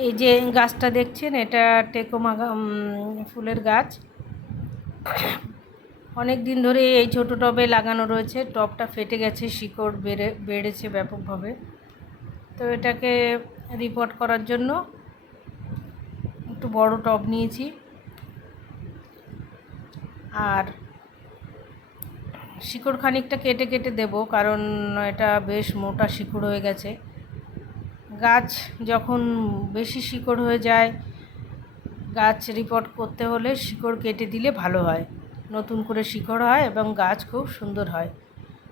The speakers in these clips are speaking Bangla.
এই যে গাছটা দেখছেন, এটা টেকোমা ফুলের গাছ। অনেক দিন ধরে এই ছোট টবে লাগানো রয়েছে, টবটা ফেটে গেছে, শিকড় বেড়ে, বেড়েছে ব্যাপকভাবে। তো এটাকে রিপোর্ট করার জন্য একটু বড় টব নিয়েছি। আর শিকড় খানিকটা কেটে কেটে দেবো, কারণ এটা বেশ মোটা শিকড় হয়ে গেছে। গাছ যখন বেশি শিকড় হয়ে যায়, গাছ রিপোর্ট করতে হলে শিকড় কেটে দিলে ভালো হয়। নতুন করে শিকড় হয় এবং গাছ খুব সুন্দর হয়।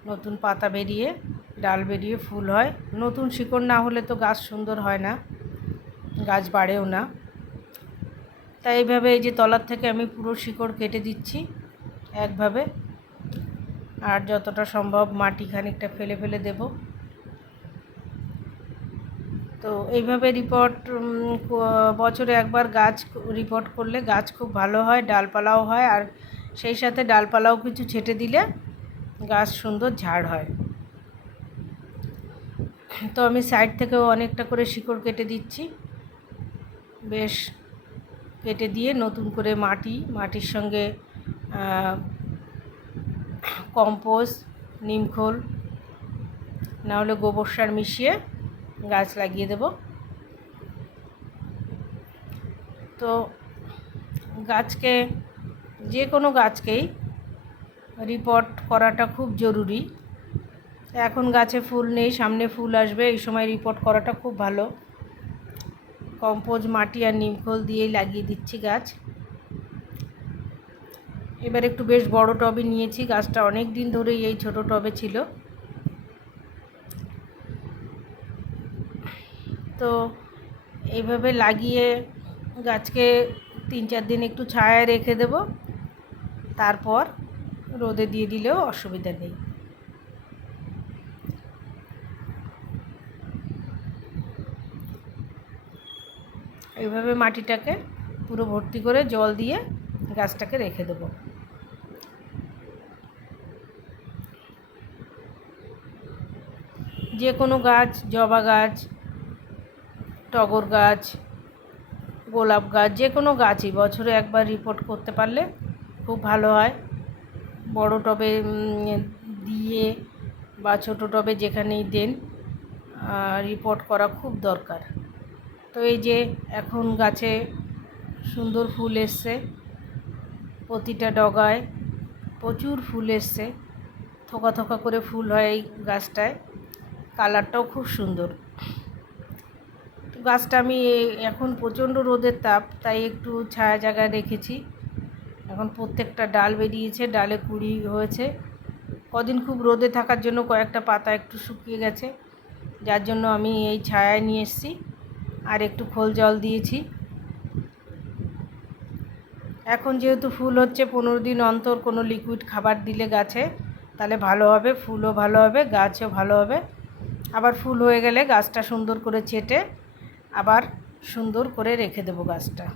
নতুন পাতা বেরিয়ে, ডাল বেরিয়ে ফুল হয়। নতুন শিকড় না হলে তো গাছ সুন্দর হয় না, গাছ বাড়েও না। তাই এইভাবে এই যে তলার থেকে আমি পুরো শিকড় কেটে দিচ্ছি একভাবে। আর যতটা সম্ভব মাটি খানিকটা ফেলে ফেলে দেব। তো এইভাবে রিপোর্ট বছরে একবার গাছ রিপোর্ট করলে গাছ খুব ভালো হয়, ডালপালাও হয়, আর সেই সাথে ডালপালাও কিছু ছেটে দিলে গাছ সুন্দর ঝাড় হয়। তো আমি সাইড থেকেও অনেকটা করে শিকড় কেটে দিচ্ছি। বেশ কেটে দিয়ে নতুন করে মাটি, মাটির সঙ্গে কম্পোস্ট, নিমখোল, নাহলে গোবর সার মিশিয়ে গাছ লাগিয়ে দেব। তো গাছকে, যে কোনো গাছকেই রিপোর্ট করাটা খুব জরুরি। এখন গাছে ফুল নেই, সামনে ফুল আসবে, এই সময় রিপোর্ট করাটা খুব ভালো। কম্পোজ মাটি আর নিমখোল দিয়েই লাগিয়ে দিচ্ছি গাছ। এবার একটু বেশ বড় টবে নিয়েছি, গাছটা অনেক দিন ধরেই এই ছোট টবে ছিল। তো এইভাবে লাগিয়ে গাছকে তিন চার দিন একটু ছায়ায় রেখে দেব। তারপর রোদে দিয়ে দিলেও অসুবিধা নেই। এইভাবে মাটিটাকে পুরো ভর্তি করে জল দিয়ে গাছটাকে রেখে দেবো। যে কোনো গাছ, জবা গাছ টগর গাছ, গোলাপ গাছ, যে কোনো গাছই বছরে একবার রিপোর্ট করতে পারলে খুব ভালো হয়। বড় টবে দিয়ে বা ছোটো টবে যেখানেই দেন রিপোর্ট করা খুব দরকার। তো এই যে এখন গাছে সুন্দর ফুল এসছে, প্রতিটা ডগায় প্রচুর ফুল এসছে, থোকা থোকা করে ফুল হয় এই গাছটায়। কালারটাও খুব সুন্দর। গাছটা আমি এখন প্রচণ্ড রোদের তাপ, তাই একটু ছায়া জায়গায় রেখেছি। এখন প্রত্যেকটা ডাল বেরিয়েছে, ডালে কুড়ি হয়েছে। কদিন খুব রোদে থাকার জন্য কয়েকটা পাতা একটু শুকিয়ে গেছে, যার জন্য আমি এই ছায়ায় নিয়ে এসেছি আর একটু খোল জল দিয়েছি। এখন যেহেতু ফুল হচ্ছে, পনেরো দিন অন্তর কোনো লিকুইড খাবার দিলে গাছে, তাহলে ভালো হবে, ফুলও ভালো হবে, গাছও ভালো হবে। আবার ফুল হয়ে গেলে গাছটা সুন্দর করে ছেটে আবার সুন্দর করে রেখে দেবো গাছটা।